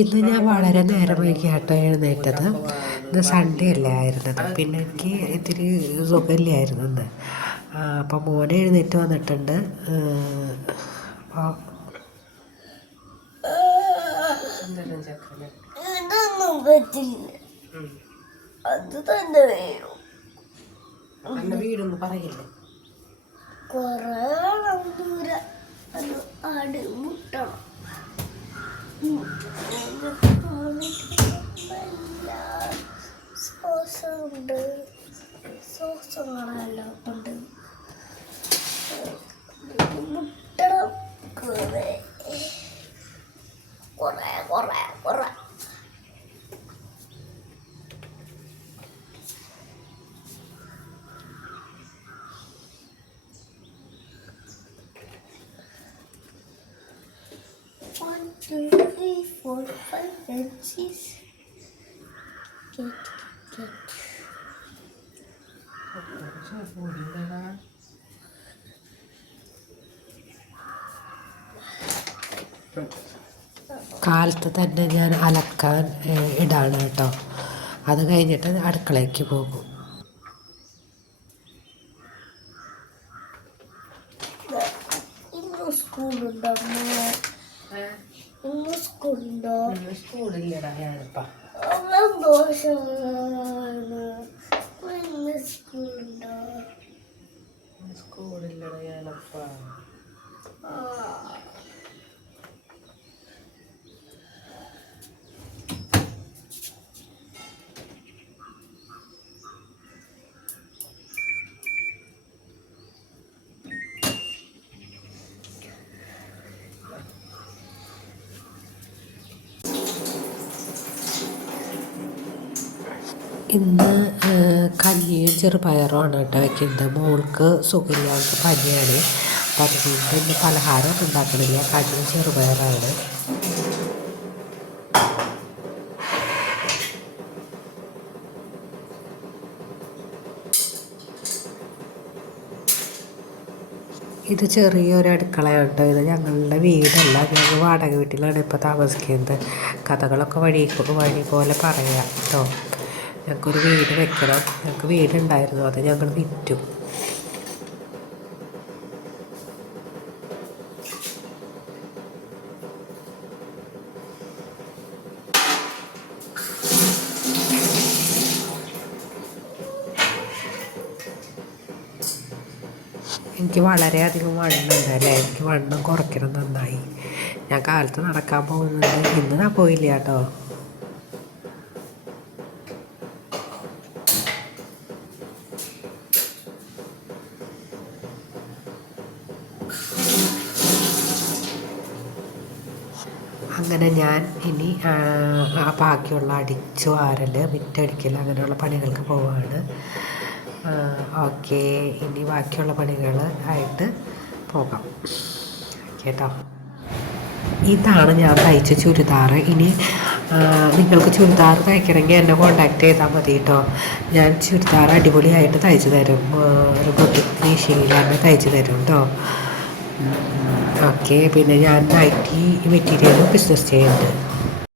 ഇന്ന് ഞാൻ വളരെ നേരം വൈകിയാട്ടോ എഴുന്നേറ്റത്. ഇന്ന് സൺഡേ അല്ലേ ആയിരുന്നത്. പിന്നെ എനിക്ക് ഇത്തിരി സുഖമില്ലായിരുന്നു ഇന്ന്. അപ്പം മോനെ എഴുന്നേറ്റ് വന്നിട്ടുണ്ട്. ഇതൊന്നും പറ്റില്ല, അത് തന്നെ വേണം. വീടൊന്നും പറയില്ലേ, കൊറേ ദൂരം ആട് മുട്ടണം. സോസുണ്ട്, സോസങ്ങളെല്ലാം ഉണ്ട്. മുട്ടണം കുറേ കുറേ കുറേ കുറേ. One, two, three, four, five, and six. Get. കാലത്ത് തന്നെ ഞാൻ അലക്കാൻ ഇടാണ് കേട്ടോ. അത് കഴിഞ്ഞിട്ട് അടുക്കളയ്ക്ക് പോകും. ഇന്ന് സ്കൂളുണ്ടോ? ഇന്ന് സ്കൂളുണ്ടോ? സ്കൂളില്ലടാ ഞാനിപ്പം. സന്തോഷമാണ്. ഇന്ന് സ്കൂളുണ്ടോ? സ്കൂളില്ലടാ ഞാനപ്പം. ഇന്ന് കഞ്ഞിയും ചെറുപയറുമാണ് കേട്ടോ വയ്ക്കുന്നത്. മോൾക്ക് സുഖമില്ല, അവൾക്ക് പനിയാണ്. അപ്പം അതുകൊണ്ട് ഇന്ന് പലഹാരം ഉണ്ടാക്കണില്ല, കഞ്ഞിയും ചെറുപയറാണ്. ഇത് ചെറിയൊരു അടുക്കളയാണ് കേട്ടോ. ഇത് ഞങ്ങളുടെ വീടല്ല, ഞങ്ങൾ വാടക വീട്ടിലാണ് ഇപ്പോൾ താമസിക്കുന്നത്. കഥകളൊക്കെ വഴി പോലെ പറയാം കേട്ടോ. ഞങ്ങൾക്കൊരു വീട് വെക്കണം, ഞങ്ങൾക്ക് വീടുണ്ടായിരുന്നു, അത് ഞങ്ങൾ വിറ്റു. എനിക്ക് വളരെയധികം വണ്ണുണ്ട് അല്ലേ, എനിക്ക് വണ്ണം കുറയ്ക്കണം നന്നായി. ഞാൻ കാലത്ത് നടക്കാൻ പോകുന്നുണ്ട്. ഇന്ന് ഞാൻ പോയില്ല കേട്ടോ. അങ്ങനെ ഞാൻ ഇനി ബാക്കിയുള്ള അടിച്ചു വാരൽ, മിറ്റടിക്കൽ അങ്ങനെയുള്ള പണികൾക്ക് പോവുകയാണ്. ഓക്കെ, ഇനി ബാക്കിയുള്ള പണികൾ ആയിട്ട് പോകാം കേട്ടോ. ഇതാണ് ഞാൻ തയ്ച്ച ചുരിദാർ. ഇനി നിങ്ങൾക്ക് ചുരിദാർ തയ്ക്കണമെങ്കിൽ എന്നെ കോണ്ടാക്ട് ചെയ്താൽ മതി കേട്ടോ. ഞാൻ ചുരിദാർ അടിപൊളിയായിട്ട് തയ്ച്ചു തരും. ഒരു ബൊട്ടിക് ഫിനിഷിങ്ങിലാണ് തയ്ച്ചു തരും കേട്ടോ. ഓക്കെ, പിന്നെ ഞാൻ നൈറ്റി മെറ്റീരിയൽ ബിസിനസ് ചെയ്യുന്നുണ്ട്.